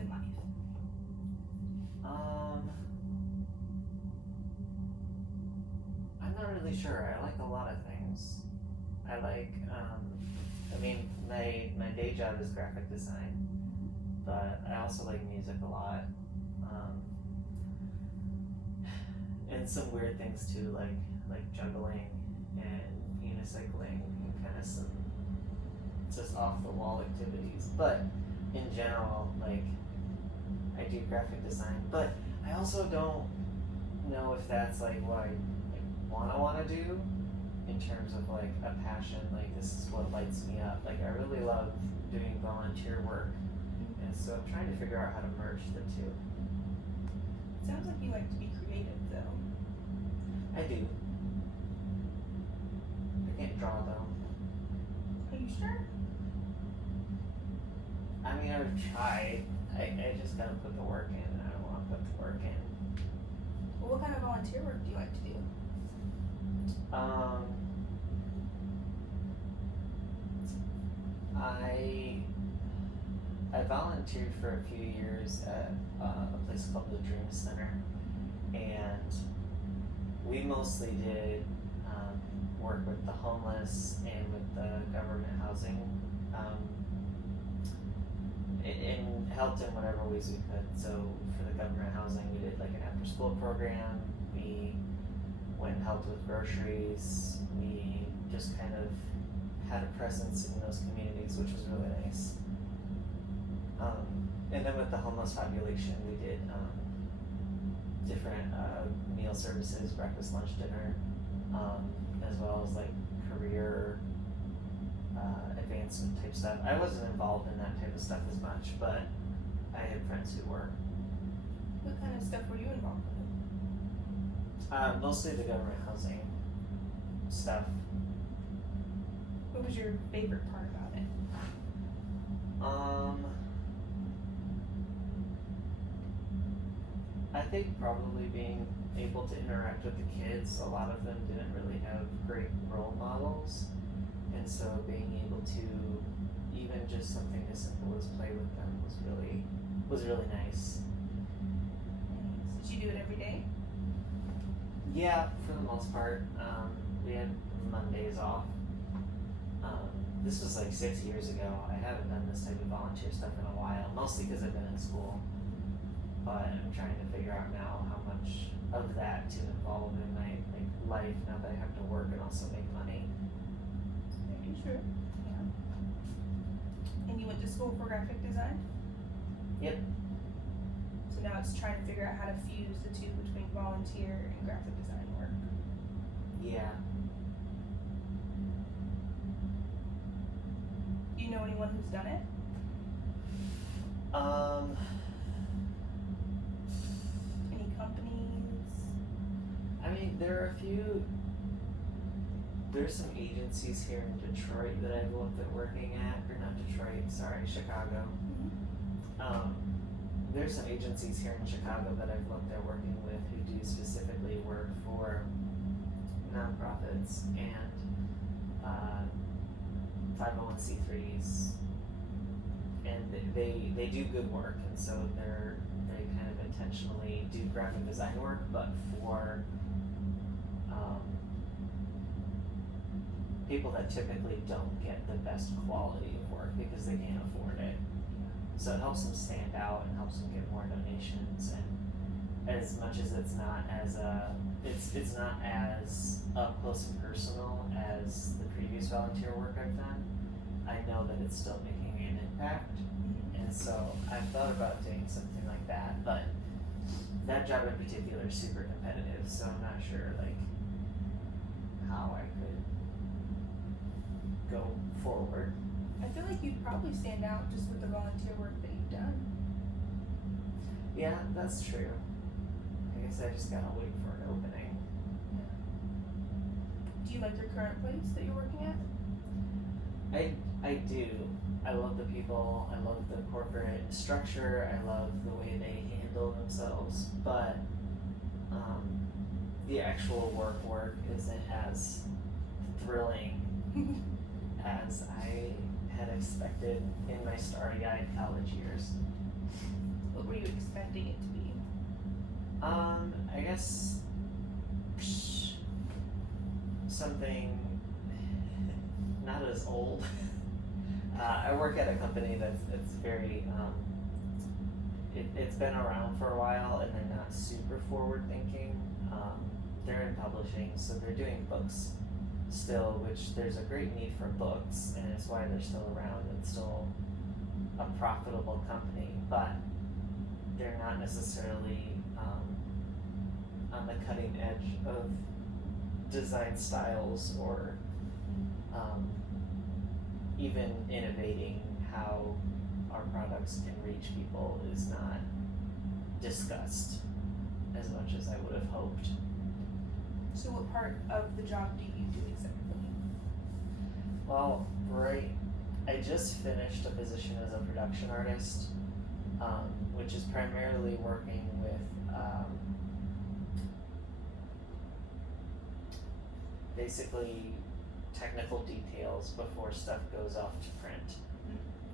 in life? I'm not really sure. I like a lot of things. I like, my day job is graphic design, but I also like music a lot. And some weird things too, like juggling and unicycling and kind of some just off the wall activities. But in general, like, I do graphic design, but I also don't know if that's like what I wanna do in terms of like a passion. Like, this is what lights me up. Like, I really love doing volunteer work, and so I'm trying to figure out how to merge the two. Sounds like you like to be creative, though. I do. I can't draw though. Are you sure? I mean, I've tried. I just gotta put the work in, and I don't want to put the work in. Well, what kind of volunteer work do you like to do? I volunteered for a few years at a place called the Dream Center, and we mostly did work with the homeless and with the government housing, and helped in whatever ways we could. So for the government housing, we did like an after-school program. We went and helped with groceries. We just kind of had a presence in those communities, which was really nice. And then with the homeless population, we did different meal services, breakfast, lunch, dinner, as well as like career advancement type stuff. I wasn't involved in that type of stuff as much, but I had friends who were. What kind of stuff were you involved with? Mostly the government housing stuff. What was your favorite part about it? I think probably being able to interact with the kids. A lot of them didn't really have great role models, and so being able to even just something as simple as play with them was really nice. Did you do it every day? Yeah, for the most part. We had Mondays off. This was like 6 years ago. I haven't done this type of volunteer stuff in a while, mostly because I've been in school. But I'm trying to figure out now how much of that to involve in my life now that I have to work and also make money. Are you sure? Yeah. And you went to school for graphic design? Yep. So now it's trying to figure out how to fuse the two between volunteer and graphic design work. Yeah. Do you know anyone who's done it? Any companies? I mean, there's some agencies here in Detroit that I've looked at working at, or not Detroit, sorry, Chicago. Mm-hmm. There's some agencies here in Chicago that I've looked at working with who do specifically work for nonprofits and 501c3s, and they do good work, and so they kind of intentionally do graphic design work, but for people that typically don't get the best quality of work because they can't afford it. So it helps them stand out and helps them get more donations, and as much as it's not as up close and personal as the previous volunteer work I've done, I know that it's still making an impact. And so I've thought about doing something like that, but that job in particular is super competitive, so I'm not sure how I could go forward. I feel like you'd probably stand out just with the volunteer work that you've done. Yeah, that's true. I guess I just gotta wait for an opening. Yeah. Do you like your current place that you're working at? I do. I love the people, I love the corporate structure, I love the way they handle themselves, but the actual work isn't as thrilling as I had expected in my starry-eyed college years. What were you expecting it to be? I guess something not as old. I work at a company it's very it's been around for a while, and they're not super forward thinking. They're in publishing, so they're doing books still, which there's a great need for books, and it's why they're still around and still a profitable company, but they're not necessarily on the cutting edge of design styles or even innovating how our products can reach people is not discussed as much as I would have hoped. So what part of the job do you do exactly? Well, I just finished a position as a production artist, which is primarily working with basically technical details before stuff goes off to print.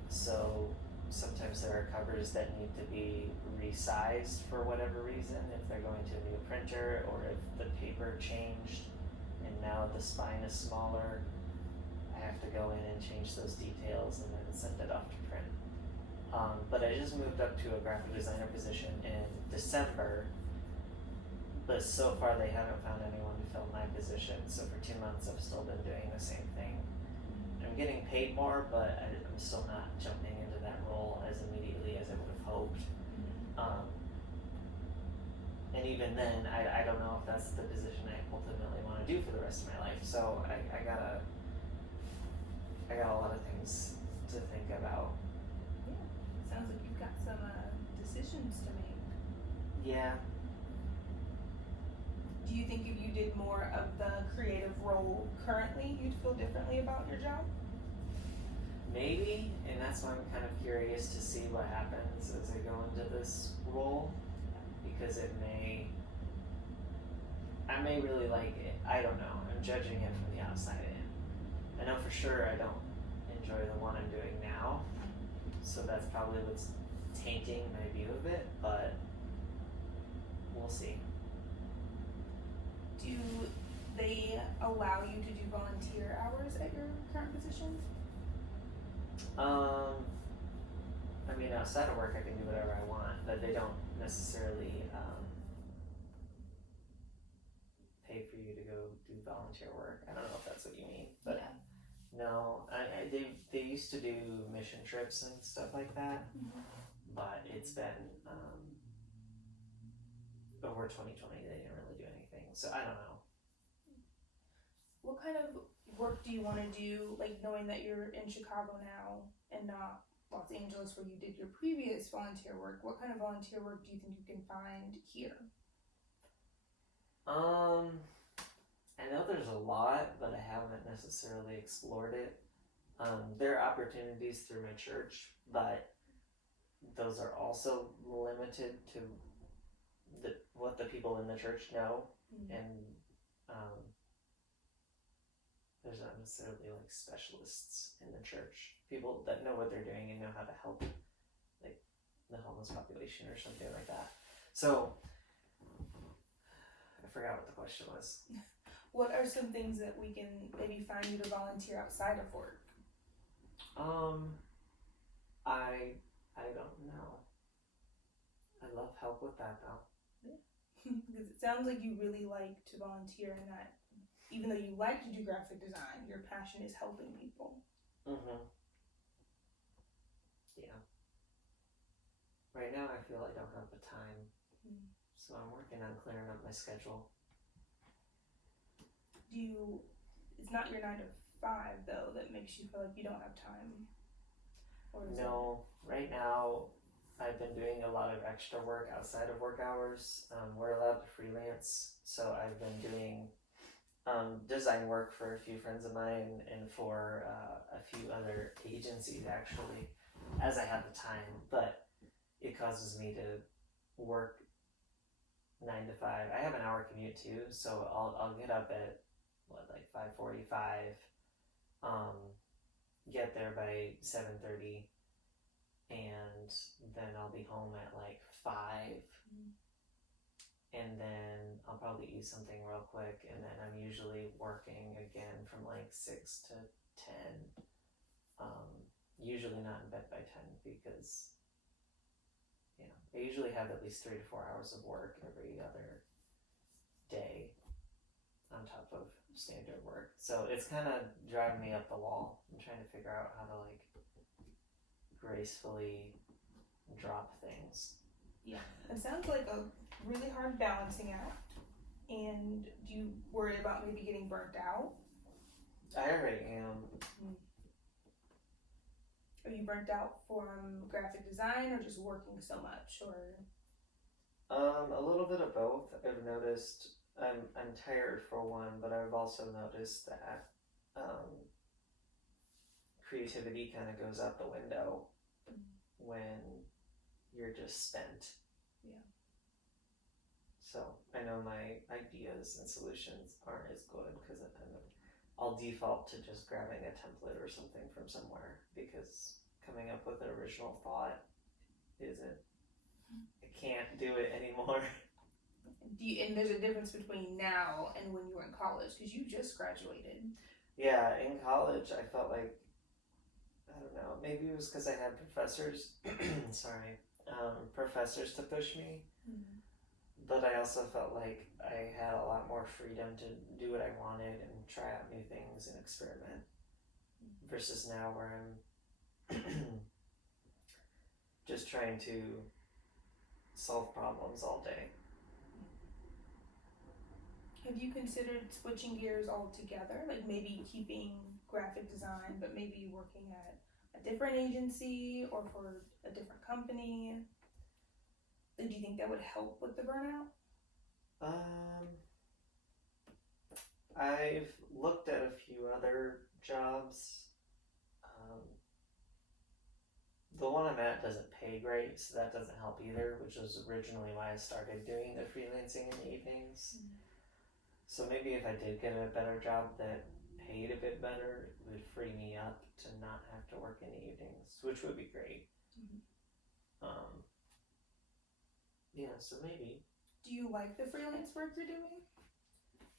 So sometimes there are covers that need to be resized for whatever reason, if they're going to a new printer or if the paper changed and now the spine is smaller. I have to go in and change those details and then send it off to print. But I just moved up to a graphic designer position in December, but so far they haven't found anyone to fill my position, so for 2 months I've still been doing the same thing. I'm getting paid more, but I'm still not jumping into that role as immediately as I would have hoped. And even then, I don't know if that's the position I ultimately want to do for the rest of my life, so I got a lot of things to think about. Yeah, sounds like you've got some decisions to make. Yeah. Do you think if you did more of the creative role currently, you'd feel differently about your job? Maybe, and that's why I'm kind of curious to see what happens as I go into this role, because I may really like it. I don't know. I'm judging it from the outside in. I know for sure I don't enjoy the one I'm doing now, so that's probably what's tainting my view of it, but we'll see. Do they allow you to do volunteer hours at your current position? I mean, outside of work I can do whatever I want, but they don't necessarily pay for you to go do volunteer work. I don't know if that's what you mean, but yeah. No, they used to do mission trips and stuff like that, but it's been over 2020 they didn't really do anything, so I don't know. What kind of work do you want to do, like knowing that you're in Chicago now and not Los Angeles where you did your previous volunteer work? What kind of volunteer work do you think you can find here? I know there's a lot, but I haven't necessarily explored it. There are opportunities through my church, but those are also limited to what the people in the church know, and there's not necessarily like specialists in the church, people that know what they're doing and know how to help like the homeless population or something like that. So I forgot what the question was. What are some things that we can maybe find you to volunteer outside of work? I don't know. I love help with that though. Because it sounds like you really like to volunteer, and that even though you like to do graphic design, your passion is helping people. Yeah. Right now I feel I don't have the time, so I'm working on clearing up my schedule. It's not your 9 to 5 though that makes you feel like you don't have time? Or is No, right now I've been doing a lot of extra work outside of work hours. We're allowed to freelance, so I've been doing design work for a few friends of mine and for a few other agencies actually, as I have the time, but it causes me to work 9 to 5. I have an hour commute too, so I'll get up at like 5:45, get there by 7:30, and then I'll be home at like 5, and then I'll probably eat something real quick, and then I'm usually working again from like 6 to 10. Usually not in bed by 10 because, I usually have at least 3 to 4 hours of work every other day on top of standard work. So it's kind of driving me up the wall. I'm trying to figure out how to like gracefully drop things. Yeah, it sounds like a really hard balancing act. And do you worry about maybe getting burnt out? I already am. Are you burnt out from graphic design or just working so much, or? A little bit of both. I've noticed I'm tired for one, but I've also noticed that creativity kind of goes out the window when you're just spent. Yeah. So I know my ideas and solutions aren't as good because I'll default to just grabbing a template or something from somewhere because coming up with an original thought I can't do it anymore. And there's a difference between now and when you were in college because you just graduated. Yeah, in college I felt like, I don't know, maybe it was because I had professors, professors to push me. Mm-hmm. But I also felt like I had a lot more freedom to do what I wanted and try out new things and experiment. Versus now where I'm just trying to solve problems all day. Have you considered switching gears altogether? Like maybe keeping graphic design, but maybe working at a different agency or for a different company? Do you think that would help with the burnout? I've looked at a few other jobs. The one I'm at doesn't pay great, so that doesn't help either, which was originally why I started doing the freelancing in the evenings. Mm-hmm. So maybe if I did get a better job that paid a bit better, it would free me up to not have to work in the evenings, which would be great. Mm-hmm. Yeah, so maybe. Do you like the freelance work you're doing?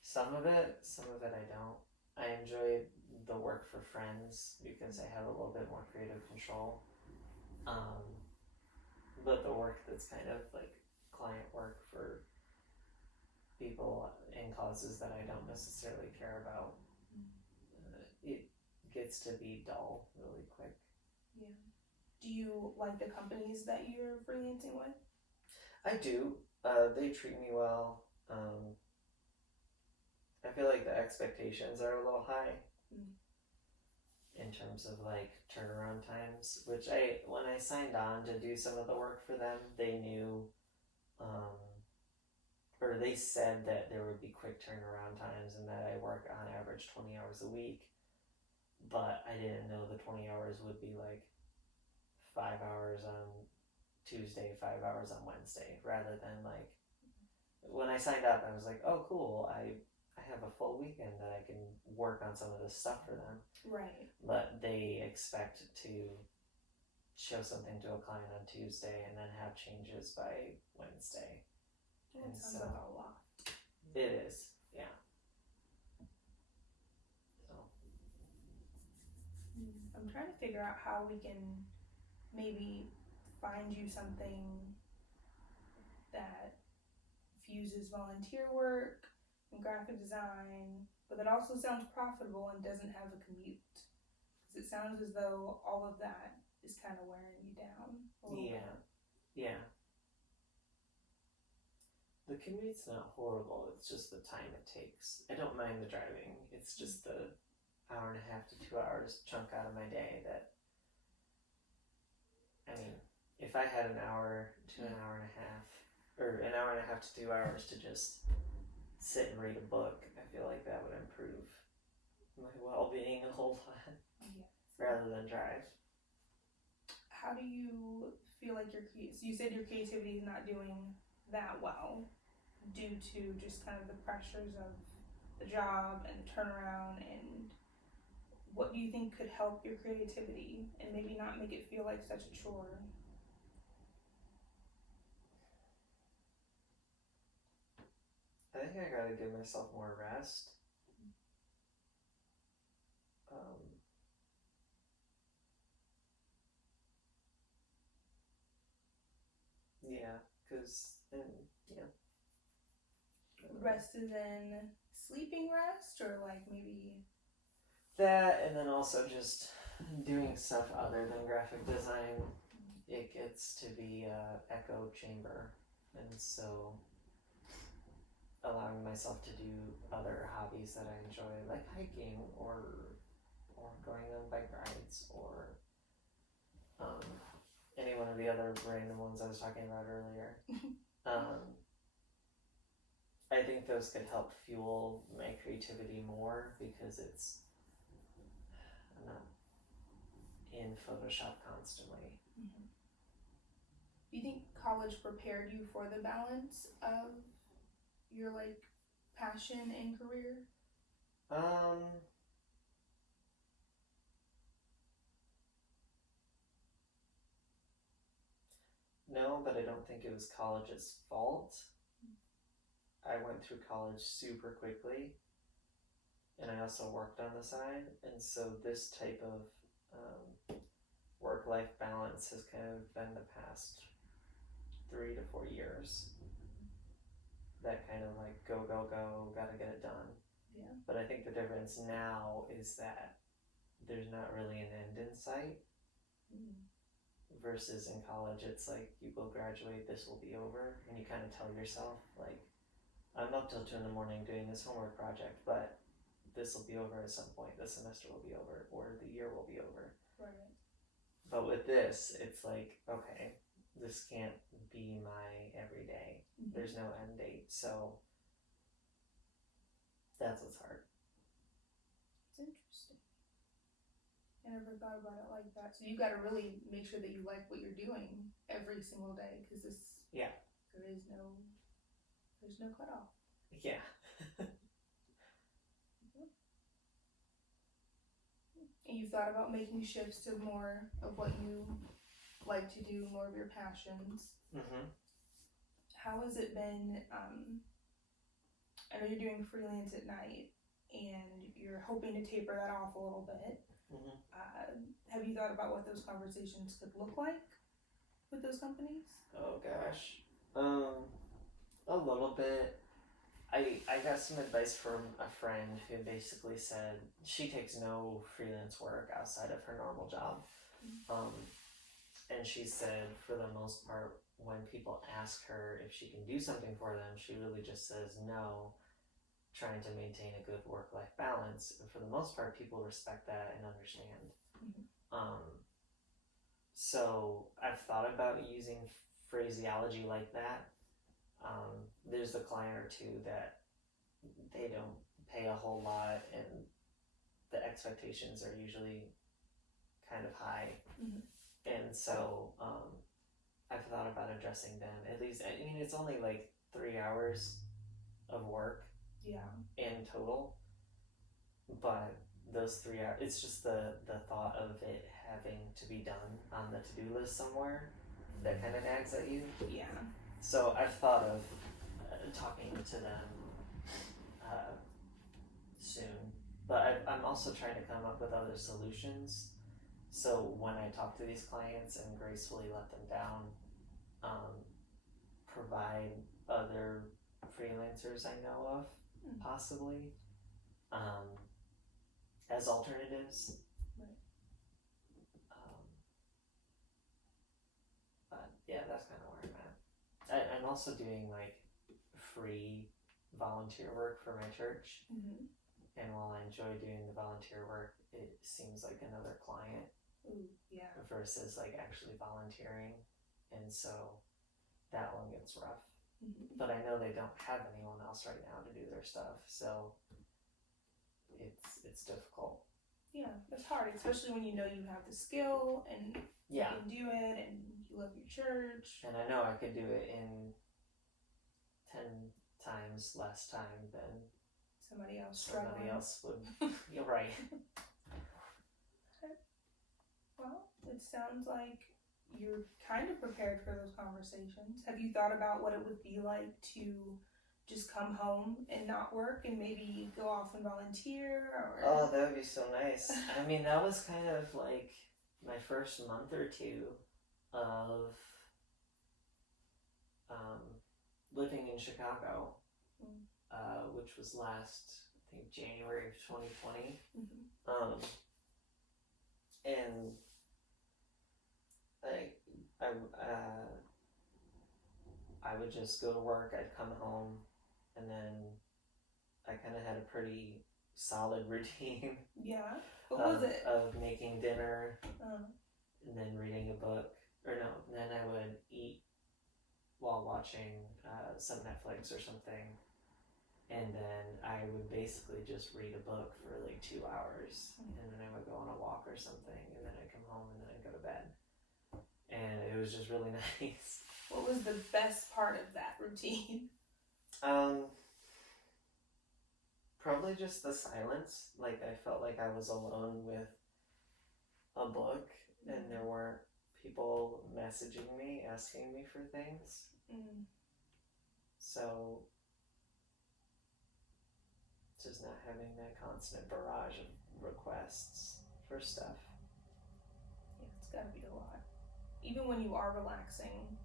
Some of it I don't. I enjoy the work for friends because I have a little bit more creative control. But the work that's kind of like client work for people in causes that I don't necessarily care about, it gets to be dull really quick. Yeah. Do you like the companies that you're freelancing with? I do. They treat me well. I feel like the expectations are a little high in terms of like turnaround times, which when I signed on to do some of the work for them, they knew, or they said that there would be quick turnaround times and that I work on average 20 hours a week, but I didn't know the 20 hours would be like 5 hours on Tuesday, 5 hours on Wednesday, rather than like, when I signed up, I was like, oh cool, I have a full weekend that I can work on some of this stuff for them. Right. But they expect to show something to a client on Tuesday and then have changes by Wednesday. That sounds like a lot. It is, yeah. So I'm trying to figure out how we can maybe find you something that fuses volunteer work and graphic design, but that also sounds profitable and doesn't have a commute. Because it sounds as though all of that is kind of wearing you down a little bit. Yeah. The commute's not horrible, it's just the time it takes. I don't mind the driving, it's just the hour and a half to 2 hours chunk out of my day that, I mean, if I had an hour to an hour and a half, or an hour and a half to 2 hours to just sit and read a book, I feel like that would improve my well-being a whole lot, rather than drive. How do you feel like so you said your creativity is not doing that well due to just kind of the pressures of the job and the turnaround, and what do you think think could help your creativity and maybe not make it feel like such a chore? I think I gotta give myself more rest. Yeah, because Rest is in sleeping rest, or like maybe that, and then also just doing stuff other than graphic design. It gets to be a echo chamber, and so allowing myself to do other hobbies that I enjoy, like hiking or going on bike rides or any one of the other random ones I was talking about earlier. I think those could help fuel my creativity more because I'm not in Photoshop constantly. Mm-hmm. Do you think college prepared you for the balance of your like passion and career? No, but I don't think it was college's fault. I went through college super quickly, and I also worked on the side, and so this type of work-life balance has kind of been the past 3 to 4 years. That kind of like go, gotta get it done. Yeah. But I think the difference now is that there's not really an end in sight. Versus in college, it's like you will graduate, this will be over, and you kind of tell yourself, like, I'm up till 2 a.m. doing this homework project, but this will be over at some point. The semester will be over, or the year will be over. Right. But with this, it's like, okay, this can't be my everyday. Mm-hmm. There's no end date, so that's what's hard. It's interesting. I never thought about it like that. So you got to really make sure that you like what you're doing every single day, because there's no cutoff. Yeah. And you've thought about making shifts to more of what you like to do, more of your passions. Mm-hmm. How has it been? I know you're doing freelance at night, and you're hoping to taper that off a little bit. Mm-hmm. Have you thought about what those conversations could look like with those companies? Oh gosh, a little bit. I got some advice from a friend who basically said she takes no freelance work outside of her normal job. And she said for the most part, when people ask her if she can do something for them, she really just says no, trying to maintain a good work-life balance. And for the most part, people respect that and understand. Mm-hmm. So I've thought about using phraseology like that. There's a client or two that they don't pay a whole lot, and the expectations are usually kind of high. Mm-hmm. And so I've thought about addressing them. At least, I mean, it's only like 3 hours of work. Yeah. In total. But those 3 hours, it's just the thought of it having to be done on the to-do list somewhere that kind of nags at you. Yeah. So I've thought of talking to them soon, but I'm also trying to come up with other solutions. So when I talk to these clients and gracefully let them down, provide other freelancers I know of, possibly, as alternatives. Right. But yeah, that's kind of where I'm at. I'm also doing like free volunteer work for my church. Mm-hmm. And while I enjoy doing the volunteer work, it seems like another client. Ooh, yeah. Versus like actually volunteering. And so that one gets rough. Mm-hmm. But I know they don't have anyone else right now to do their stuff, so it's difficult. Yeah, it's hard, especially when you know you have the skill and you can do it and you love your church. And I know I could do it in 10 times less time than somebody else struggling. Somebody else would. You're right. sounds like you're kind of prepared for those conversations. Have you thought about what it would be like to just come home and not work and maybe go off and volunteer? Or Oh, that would be so nice. I mean, that was kind of like my first month or two of living in Chicago, which was last, I think, January of 2020. Mm-hmm. And I would just go to work, I'd come home, and then I kind of had a pretty solid routine. Yeah. What was it? Of making dinner, and then reading a book. Or no, then I would eat while watching some Netflix or something. And then I would basically just read a book for like 2 hours. And then I would go on a walk or something. And then I'd come home and then I'd go to bed. And it was just really nice. What was the best part of that routine? Probably just the silence. Like, I felt like I was alone with a book, and there weren't people messaging me, asking me for things. So, just not having that constant barrage of requests for stuff. Yeah, it's gotta be a lot. Even when you are relaxing,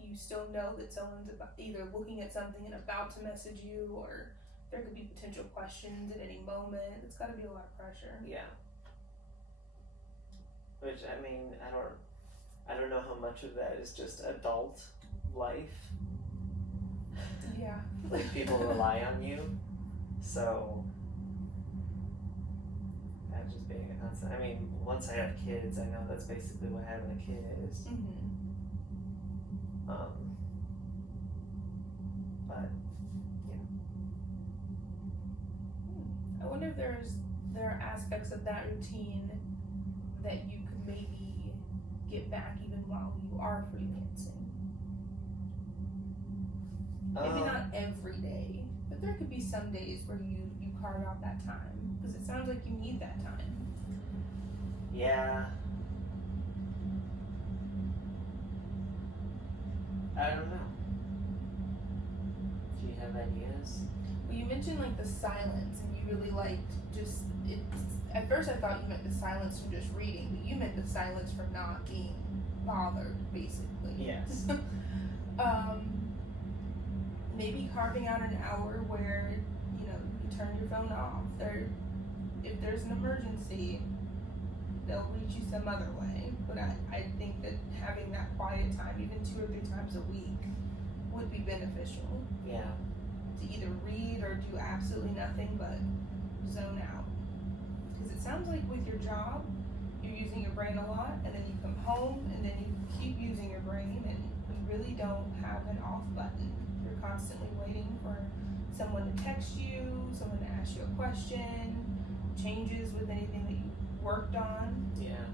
you still know that someone's either looking at something and about to message you, or there could be potential questions at any moment. It's got to be a lot of pressure. Yeah. Which, I mean, I don't know how much of that is just adult life. Yeah. Like, people rely on you. So, that just being a constant. I mean, once I have kids, I know that's basically what having a kid is. Mm-hmm. But I wonder if there are aspects of that routine that you could maybe get back even while you are freelancing. Maybe not every day, but there could be some days where you carve out that time, because it sounds like you need that time. Yeah. I don't know. Do you have ideas? Well, you mentioned like the silence, and you really liked just it. At first, I thought you meant the silence from just reading, but you meant the silence from not being bothered, basically. Yes. Maybe carving out an hour where you turn your phone off. If there's an emergency, they'll reach you some other way. But I think that having that quiet time, even 2 or 3 times a week, would be beneficial. Yeah. To either read or do absolutely nothing but zone out. Because it sounds like with your job, you're using your brain a lot, and then you come home, and then you keep using your brain, and you really don't have an off button. You're constantly waiting for someone to text you, someone to ask you a question, changes with anything that you worked on. Yeah.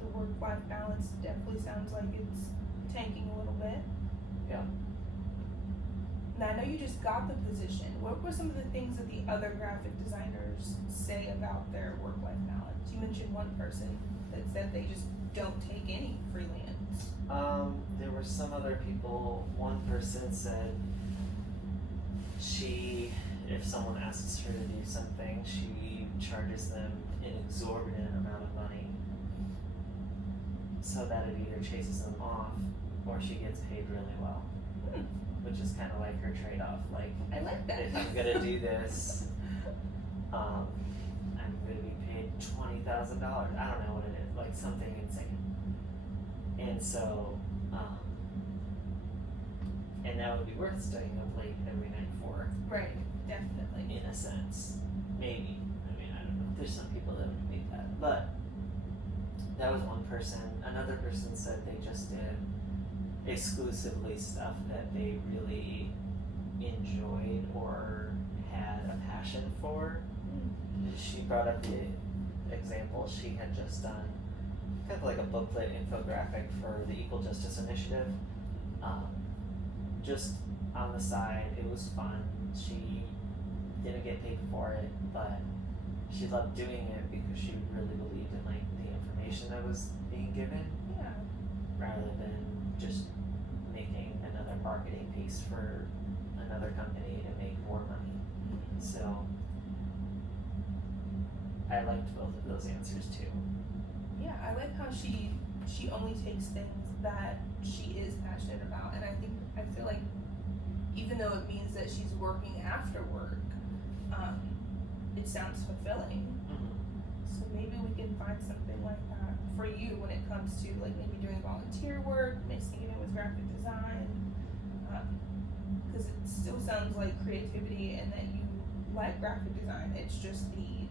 The work-life balance definitely sounds like it's tanking a little bit. Yeah. Now, I know you just got the position. What were some of the things that the other graphic designers say about their work-life balance? You mentioned one person that said they just don't take any freelance. There were some other people. One person said if someone asks her to do something, she charges them an exorbitant amount of money, so that it either chases them off or she gets paid really well. Which is kind of like her trade-off. Like, I like that. if I'm gonna do this, I'm gonna be paid $20,000. I don't know what it is, like something insane. And so, and that would be worth staying up late every night for. Right, definitely. In a sense, maybe. I mean, I don't know. There's some people that would make that, but that was one person. Another person said they just did exclusively stuff that they really enjoyed or had a passion for. She brought up the example she had just done kind of like a booklet infographic for the Equal Justice Initiative. Just on the side, it was fun. She didn't get paid for it, but she loved doing it because she really believed in like the information information that was being given, Yeah. rather than just making another marketing piece for another company to make more money. So I liked both of those answers too. Yeah, I like how she only takes things that she is passionate about, and I feel like even though it means that she's working after work, it sounds fulfilling. So maybe we can find something like that for you when it comes to like maybe doing volunteer work, mixing it in with graphic design, because it still sounds like creativity and that you like graphic design. It's just the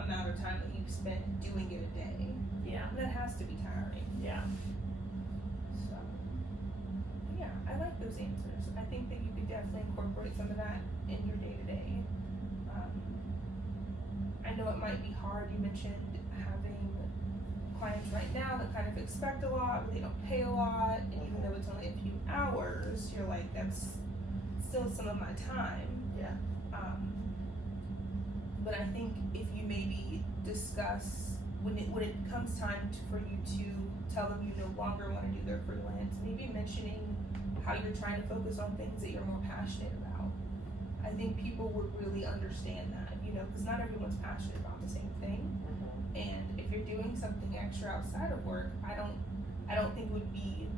amount of time that you spend doing it a day. Yeah. And that has to be tiring. Yeah. So, yeah, I like those answers. I think that you could definitely incorporate some of that in your day to day. I know it might be hard. You mentioned having clients right now that kind of expect a lot, but they don't pay a lot, and even though it's only a few hours, you're like, that's still some of my time. Yeah. But I think if you maybe discuss when it comes time for you to tell them you no longer want to do their freelance, maybe mentioning how you're trying to focus on things that you're more passionate about. I think people would really understand that, because not everyone's passionate about the same thing. And if you're doing something extra outside of work, I don't think would be.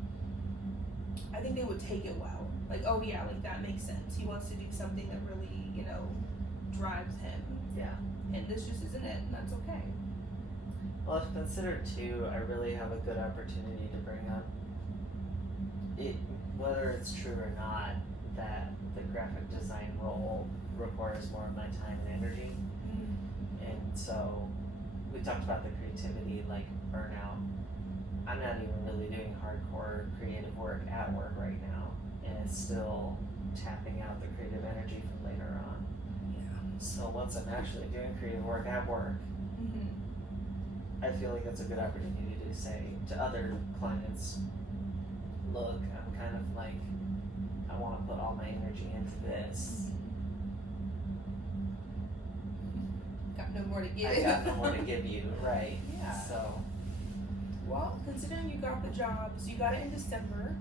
I think they would take it well. Like, oh yeah, like that makes sense. He wants to do something that really, drives him. Yeah. And this just isn't it, and that's okay. Well, I've considered too, I really have a good opportunity to bring up it, whether it's true or not, that the graphic design role requires more of my time and energy. And so we talked about the creativity, like burnout. I'm not even really doing hardcore creative work at work right now, and it's still tapping out the creative energy from later on. Yeah. So once I'm actually doing creative work at work, I feel like that's a good opportunity to say to other clients, look, I'm kind of like, I want to put all my energy into this. Got no more to give. I got no more to give you, right? Yeah. So. Well, considering you got the job, so you got it in December,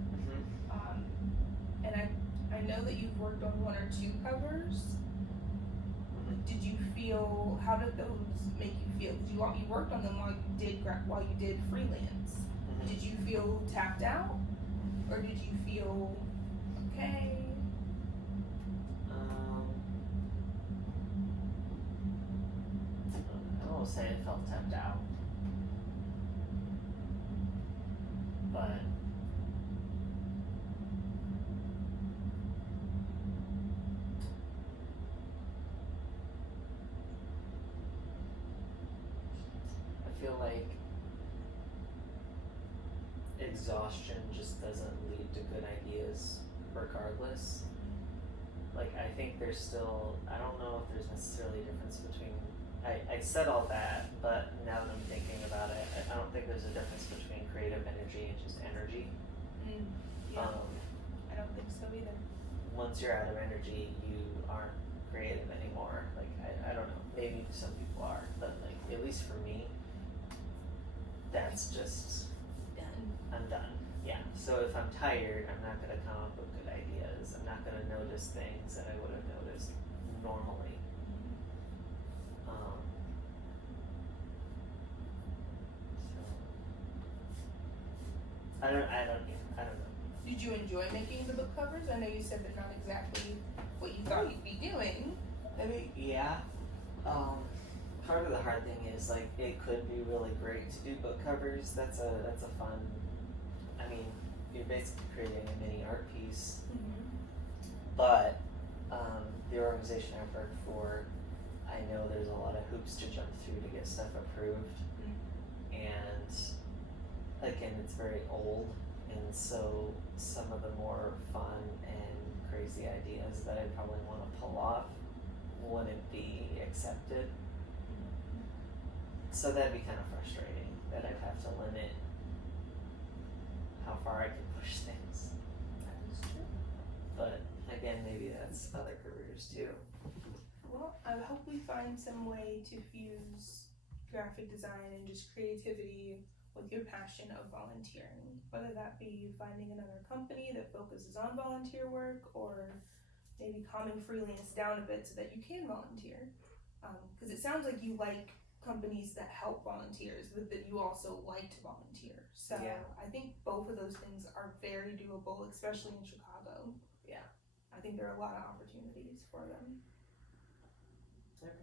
and I know that you've worked on one or two covers. Did you feel? How did those make you feel? Because you worked on them while you did freelance. Did you feel tapped out, or did you feel okay? I won't say I felt tapped out, but I feel like exhaustion just doesn't lead to good ideas regardless. Like, I think there's still, I don't know if there's necessarily a difference between, I said all that, but now that I'm thinking about it, I don't think there's a difference between creative energy and just energy. Yeah. I don't think so either. Once you're out of energy, you aren't creative anymore. Like, I don't know, maybe some people are, but like, at least for me, that's just, I'm done. Yeah. So if I'm tired, I'm not gonna come up with good ideas. I'm not gonna notice things that I would have noticed normally. So I don't know. Did you enjoy making the book covers? I know you said they're not exactly what you thought you'd be doing. I mean, yeah. Part of the hard thing is like it could be really great to do book covers. That's a fun. I mean, you're basically creating a mini art piece. But the organization I've worked for, I know there's a lot of hoops to jump through to get stuff approved, and again, it's very old, and so some of the more fun and crazy ideas that I probably want to pull off wouldn't be accepted. So that'd be kind of frustrating that I'd have to limit how far I can push things. That is true. But again, maybe that's other careers too. Well, I hope we find some way to fuse graphic design and just creativity with your passion of volunteering, whether that be finding another company that focuses on volunteer work, or maybe calming freelance down a bit so that you can volunteer. Because it sounds like you like companies that help volunteers, but that you also like to volunteer. So I think both of those things are very doable, especially in Chicago. Yeah. I think there are a lot of opportunities for them. Okay.